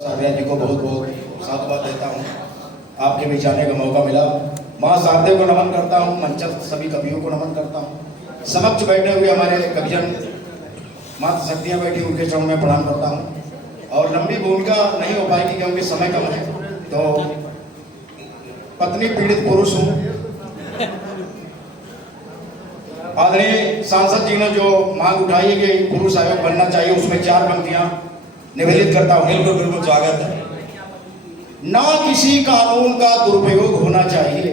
सारिया जी को बहुत बहुत साधुवाद देता हूँ। आपके बीच आने का मौका मिला। माँ शारदे को नमन करता हूँ, मंचस्थ सभी कवियों को नमन करता हूँ। समक्ष बैठे हुए हमारे कविजन माता शक्तियाँ बैठी, उनके चरणों में प्रणाम करता हूँ। और लंबी भूमिका नहीं हो पाएगी क्योंकि समय कम है, तो पत्नी पीड़ित पुरुष हूँ। आदरणीय सांसद जी ने जो मांग उठाई है कि पुरुष आयोग बनना चाहिए, उसमें 4 पंक्तियां निवेदित करता हूँ। बिल्कुल बिल्कुल स्वागत है। ना किसी कानून का दुरुपयोग होना चाहिए,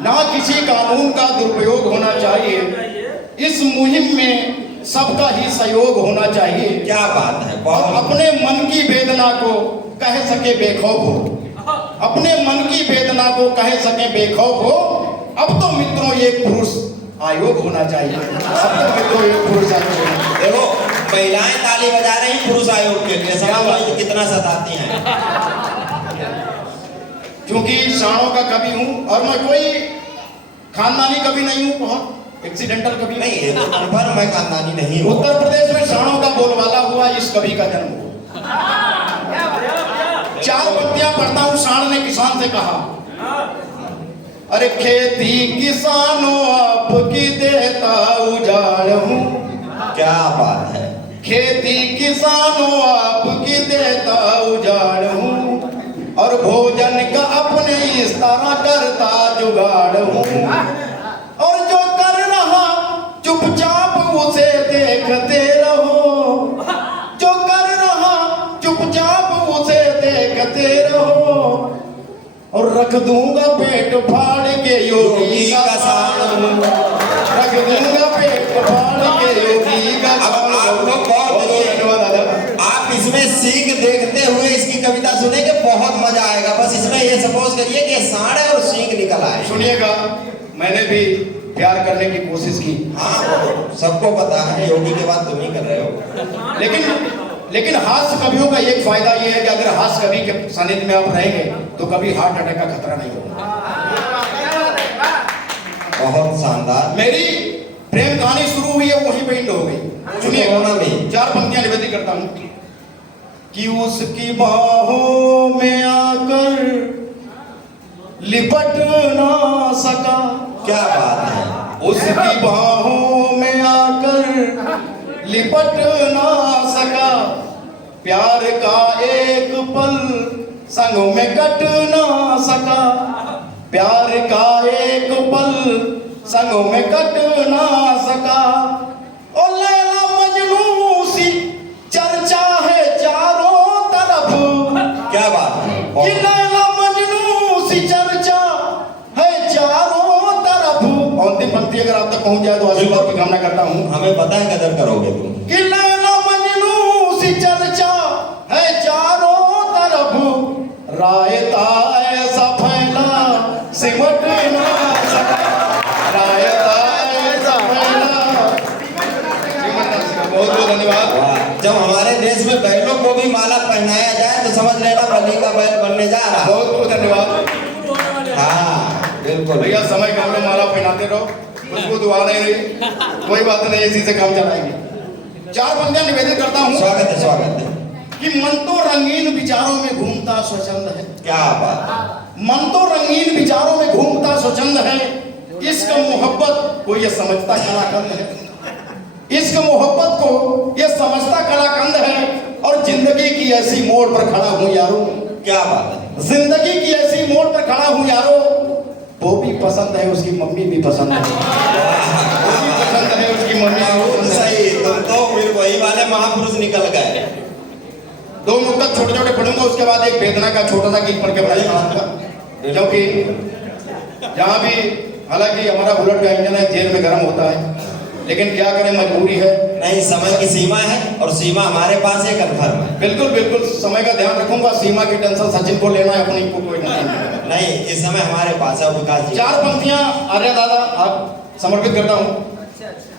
ना किसी कानून का दुरुपयोग होना चाहिए। इस मुहिम में सबका ही सहयोग होना चाहिए। क्या बात है। और अपने मन की वेदना को कह सके बेखौफ हो, अपने मन की वेदना को कह सके बेखौफ हो। अब तो मित्रों एक पुरुष आयोग होना चाहिए। अब तो मित्रों एक पुरुष आयोग होना चाहिए। देखो महिलाएं ताली बजा रही पुरुष आयोग के लिए, समझ लो कितना सताती हैं। क्योंकि शाणों का कवि हूँ और मैं कोई खानदानी कवि नहीं हूँ, बहुत एक्सीडेंटल कवि नहीं है, तो कन्फर्म मैं खानदानी नहीं हूँ। उत्तर प्रदेश में शाणों का बोलबाला हुआ, इस कवि का जन्म हुआ। 4 पंक्तियां पढ़ता हूँ। शाण ने किसान से कहा, अरे खेती किसानों आपकी देता उजाड़ हूँ। क्या बात है। खेती किसानों आपकी देता उजाड़ हूँ, और भोजन का अपने इस तरह करता जुगाड़ हूँ। और जो कर रहा चुपचाप उसे देखते रहो, जो कर रहा चुपचाप उसे देखते रहो। और रख दूंगा पेट फाड़ के योगी का साण, रख दूंगा पेट फाड़ के योगी का। अब आप लोग आप इसमें सीख देखते हुए इसकी कविता सुनेंगे, बहुत मजा आएगा। बस इसमें ये सपोज करिए कि साण है और सीख निकल आए। सुनिएगा, मैंने भी प्यार करने की कोशिश की। हाँ, सबको पता है, योगी के बाद तुम ही कर रहे हो। लेकिन हास्य कवियों का एक फायदा ये है कि अगर हास्य कवि के सानिध्य में आप रहेंगे तो कभी हार्ट अटैक का खतरा नहीं होगा। बहुत शानदार। मेरी प्रेम कहानी शुरू हुई है, वहीं पे एंड हो गई। सुनिए, 4 पंक्तियां निवेदित करता हूं कि उसकी बाहों में आकर लिपट ना सका। क्या बात है। उसकी बाहों में आकर लिपट ना सका, प्यार का एक पल संग में कट ना सका, प्यार का एक पल संग में कट ना सका। ओ लैला मजनू सी चर्चा है चारों तरफ। क्या बात है। कि लैला मजनू सी चर्चा है चारों तरफ। अंतिम पंक्ति अगर आप तक पहुंच जाए तो आशीर्वाद की कामना करता हूं। हमें पता है कदर करोगे तुम। कि लैला मजनू सी चर्चा है चारों तरफ। रायता ऐसा फैला सिमट ना सका, रायता ऐसा फैला सिमट ना सका। बहुत बहुत धन्यवाद। जब हमारे देश में बैलों को भी माला पहनाया जाए तो समझ लेना बलि का बैल बनने जा रहा। बहुत बहुत धन्यवाद। हाँ बिल्कुल भैया, समय कम में माला पहनाते रहो, उसको दुआ नहीं रही, कोई बात नहीं, इसी से काम चलाएंगे। 4 पंक्तियां निवेदित करता हूँ। स्वागत है, स्वागत है। कि मन तो रंगीन विचारों में घूमता स्वच्छंद है। क्या बात। मन तो रंगीन विचारों में घूमता स्वच्छंद है। इश्क मोहब्बत को ये समझता कलाकंद है, इश्क मोहब्बत को ये समझता कलाकंद है। और जिंदगी की ऐसी मोड़ पर खड़ा हूँ यारो। क्या बात है। जिंदगी की ऐसी मोड़ पर खड़ा हूँ यारो, वो भी पसंद है, उसकी मम्मी भी पसंद है, वो भी पसंद है, उसकी मम्मी भी पसंद है। सही, तुम तो फिर वही वाले महापुरुष निकल गए। 2 मुक्तक छोटे छोटे पढ़ूंगा, उसके बाद एक वेदना का छोटा सा गीत पढ़ के बताऊंगा। क्योंकि जहाँ भी, हालांकि हमारा बुलेट का इंजन है, जेल में गर्म होता है, लेकिन क्या करें, मजबूरी है। नहीं, समय की सीमा है और सीमा हमारे पास है, कन्फर्म है। बिल्कुल बिल्कुल, समय का ध्यान रखूंगा। सीमा की टेंशन सचिन को लेना है, अपनी को कोई नहीं, इस समय हमारे पास है विकास जी। 4 पंक्तियां आर्य दादा आप समर्पित करता हूँ।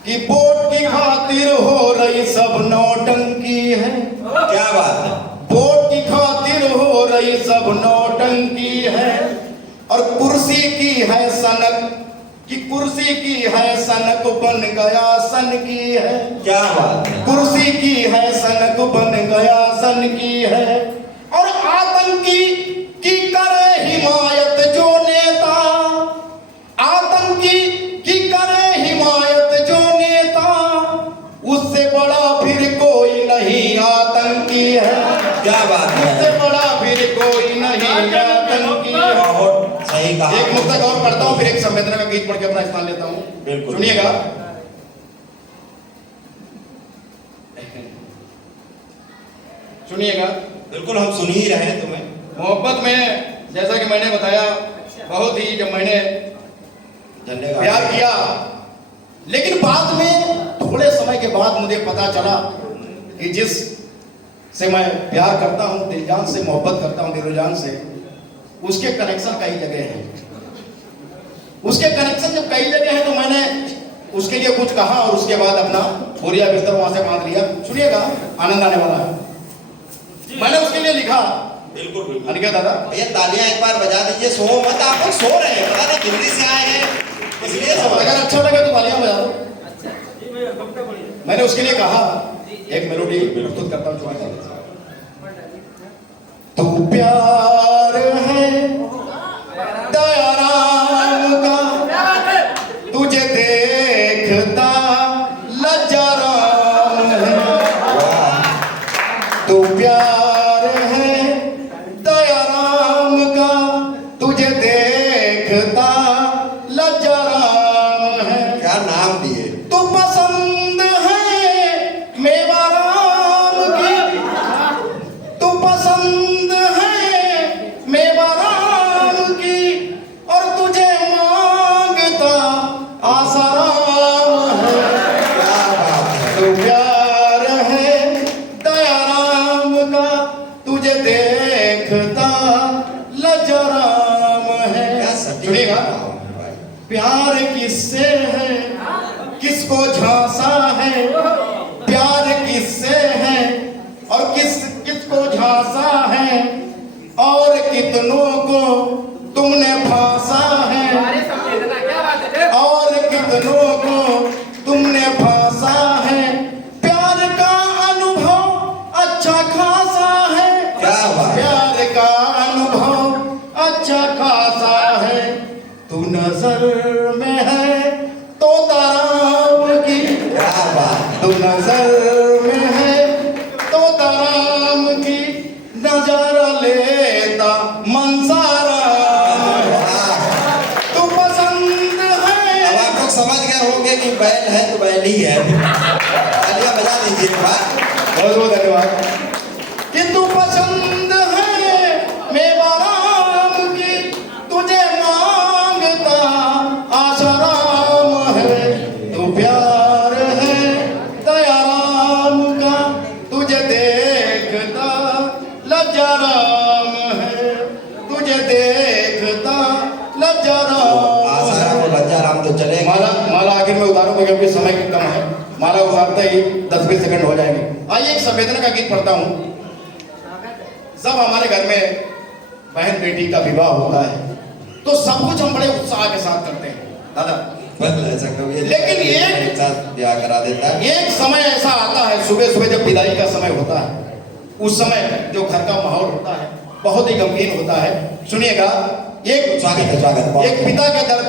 कि वोट की खातिर हो रही सब नौटंकी है। क्या बात है। वोट की खातिर हो रही सब नौटंकी है। और कुर्सी की है सनक, कि कुर्सी की है सनक बन गया सन की है। क्या बात है। कुर्सी की है सनक बन गया सन की है। क्या बात है। मुझसे बड़ा फिर कोई नहीं आतंकी। बहुत सही कहा। एक मुक्तक और पढ़ता हूँ, फिर एक संवेदना का गीत पढ़ के अपना स्थान लेता हूँ। बिल्कुल। सुनिएगा। सुनिएगा। बिल्कुल हम सुन ही रहे हैं तुम्हें। मोहब्बत में जैसा कि मैंने बताया, बहुत ही जब मैंने धन्यवाद। प्यार किया, लेकिन बाद में थोड़े समय के बाद मुझे पता चला कि जिस से मैं प्यार करता हूं, दिलजान से मोहब्बत करता हूं, दिलजान से, उसके कनेक्शन कई जगह हैं। उसके कनेक्शन जब कई जगह हैं तो मैंने उसके लिए कुछ कहा और उसके बाद अपना बोरिया बिस्तर वहां से बांध लिया। सुनिएगा, आनंद आने वाला है। मैंने उसके लिए लिखा। बिल्कुल बिल्कुल। अनिकेत दादा, भैया तालियां एक बार बजा दीजिए। सो मत, आप लोग सो रहे हैं, पता नहीं दिल्ली से आए हैं इसलिए सब। अगर अच्छा लगे तो तालियां बजा दो। मैंने उसके लिए कहा, एक मेलोडी प्रस्तुत करता हूं। तू प्यार है दयाराम का, तुझे देखता लज्जा राम है। तू प्यार है दयाराम का, तुझे देखता लज्जा राम है। क्या नाम दिए। तू पसंद है मेवा राम की, तू पसंद है मेवा राम की, और तुझे मांगता आसाराम है। क्या बात है। तू प्यार है दयाराम का, तुझे देखता लज्जा राम है। क्या सटीक सुनिएगा। नाम है भाई। प्यार किससे है, किसको झांसा है, प्यार किससे है और किसको झांसा है, और कितनों को तुमने फांसा है, और कितनों को तुमने फांसा है। प्यार का अनुभव अच्छा खासा है, क्या बात। प्यार का अनुभव अच्छा खासा है। तू नजर में है तो ताराम की, क्या बात। तू नजर में है तो ताराम की, नजारा लेता मंसाराम है। तू पसंद है। अब आप लोग समझ गए होंगे कि बैल है तो बैल ही है। तालियां बजा दीजिए एक बार। बहुत बहुत धन्यवाद। कि तू पसंद है मेवा राम की, तुझे मांगता आसाराम है। तू प्यार है दयाराम का, तुझे देखता लज्जा राम है, तुझे देखता लज्जा राम आसाराम और लज्जा राम तो चलेगा। माला आखिर में उतारूंगा क्योंकि समय की कम है। माला उतारते ही 10-20 सेकंड हो जाएंगे। आइए एक संवेदना का गीत पढ़ता हूँ। जब हमारे घर में बहन बेटी का विवाह होता है तो सब कुछ हम बड़े उत्साह के साथ करते हैं दादा। ऐसा कभी लेकिन एक साथ ब्याह करा देता है। एक समय ऐसा आता है, सुबह सुबह जब विदाई का समय होता है, उस समय जो घर का माहौल होता है बहुत ही गंभीर होता है। सुनिएगा। एक स्वागत है। एक पिता के दर्द,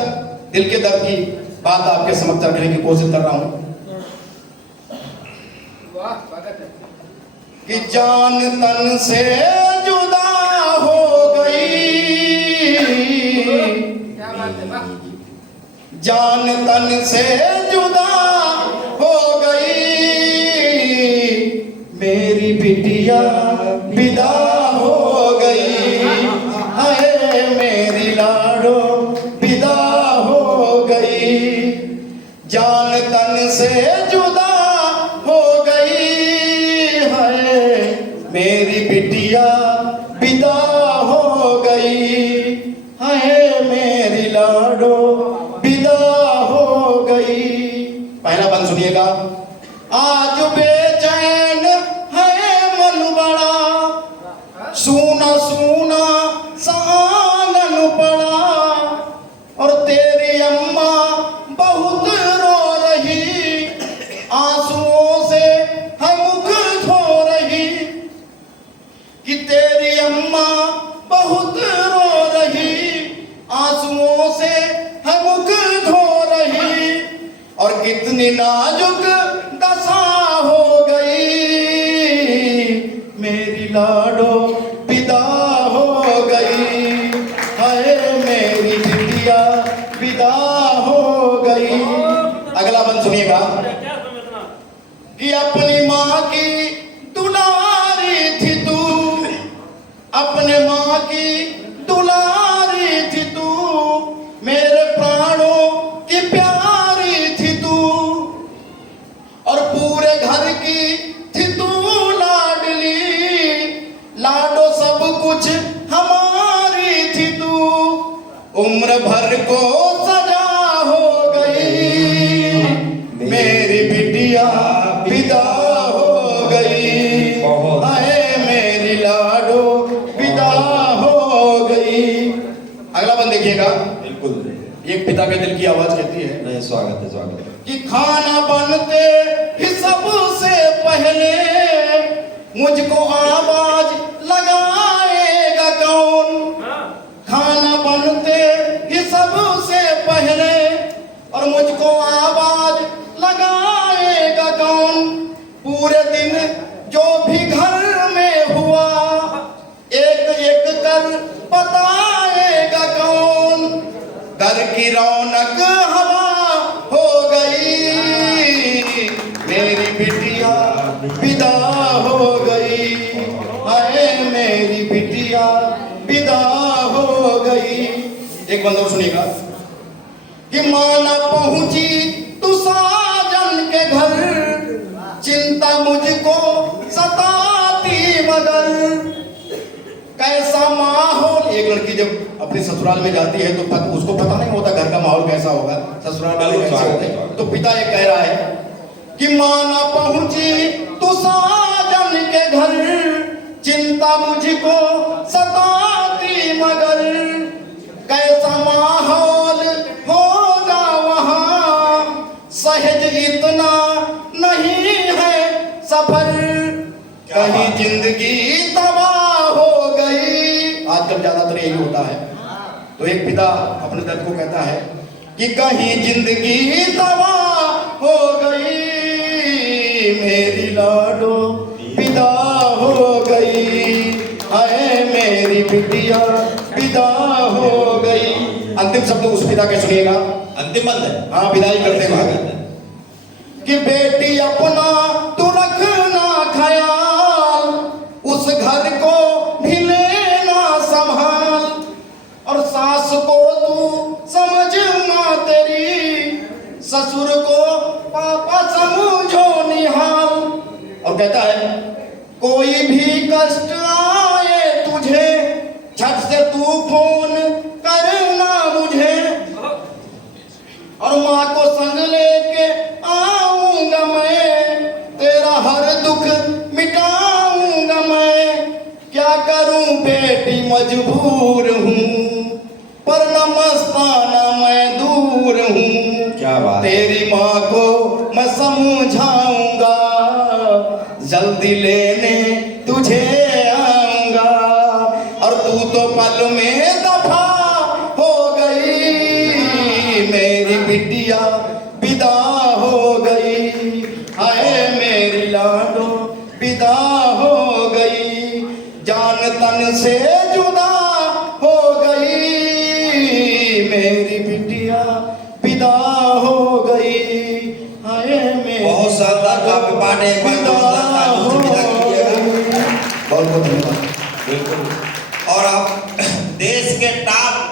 दिल के दर्द की बात आपके समक्ष रखने की कोशिश कर रहा हूं कि जान तन से जुदा हो गई, जान तन से जुदा हो गई, मेरी बिटिया विदा हो गई, हाय मेरी लाडो विदा हो गई। जान तन से जुदा हो गई, हाय मेरी बिटिया विदा हो गई, हाय मेरी लाडो विदा हो गई। पहला बंद सुनिएगा। आज बेचैन है मन बड़ा, सूना सूना सानन पड़ा, और तेरी अम्मा बहुत रो रही, आंसुओं से है मुख धो रही, कि तेरी अम्मा बहुत रो रही, आंसुओं से है मुख धो रही, और कितनी नाजुक दशा हो गई, मेरी लाड लाडो विदा हो गई, हाय मेरी बिटिया विदा हो गई। अगला बंद सुनिएगा कि अपनी माँ की दुलारी थी तू, अपने माँ की दुलारी थी तू, मेरे प्राणों की प्यारी थी तू, और पूरे घर की थी तू लाडली, लाडो सब कुछ हमारी थी तू, उम्र भर को सजा हो गई, मेरी बिटिया विदा हो गई, हाय मेरी लाडो विदा हो गई। अगला बंद देखिएगा, बिल्कुल एक पिता के दिल की आवाज कहती है, नहीं, स्वागत है, स्वागत है। कि खाना बनते ही सबसे पहले मुझको आवाज लगाएगा कौन, खाना बनते ही सबसे पहले और मुझको आवाज लगाएगा कौन, पूरे दिन जो भी घर में हुआ एक एक कर बताएगा कौन, घर की रौनक हवा हो गई, मेरी बिटिया विदा हो गई, हाय मेरी बिटिया विदा हो गई। एक बंद और सुनिएगा कि माँ न पहुंची तू साजन के घर, चिंता मुझको सताती मगर, कैसा माहौल। एक लड़की जब अपने ससुराल में जाती है तो उसको पता नहीं होता घर का माहौल कैसा होगा, ससुराल वाले कैसे होते हैं। तो पिता ये कह रहा है कि माँ न पहुंची तू साजन के घर, चिंता मुझको सताती मगर, कैसा माहौल होगा वहाँ, सहज इतना नहीं है सफर, कहीं जिंदगी तबाह हो गई। आजकल ज्यादातर यही होता है। तो एक पिता अपने दर्द को कहता है कि कहीं जिंदगी तबाह हो गई, मेरी लाडो विदा हो गई, हाय मेरी बिटिया विदा हो गई। अंतिम शब्द उस पिता के सुनिएगा, अंतिम बंद है, हाँ विदाई करते स्वागत हुए, है। कि बेटी अपना तू रखना ख्याल, उस घर को भी लेना संभाल, और सास को तू समझना तेरी, ससुर को पापा समझो निहाल। और कहता है कोई भी कष्ट आए तुझे, झट से तू फोन करना मुझे, और माँ को संग लेके आऊंगा मैं, तेरा हर दुख मिटाऊंगा मैं, क्या करूं बेटी मजबूर हूँ, पर नमस्ताना मैं दूर हूँ, क्या बात है। तेरी माँ को मैं समझाऊंगा, जल्दी लेने तुझे आऊंगा, और तू तो पल में दफा हो गई, मेरी बिटिया विदा हो गई, हाय मेरी लाडो विदा हो गई, जान तन से जुदा हो गई, मेरी बिटिया विदा हो गई, हाय मेरी बहुत शानदार काव्य पाठ है, एक बार जोरदार तालियों से विदा कीजिएगा। बहुत बहुत धन्यवाद।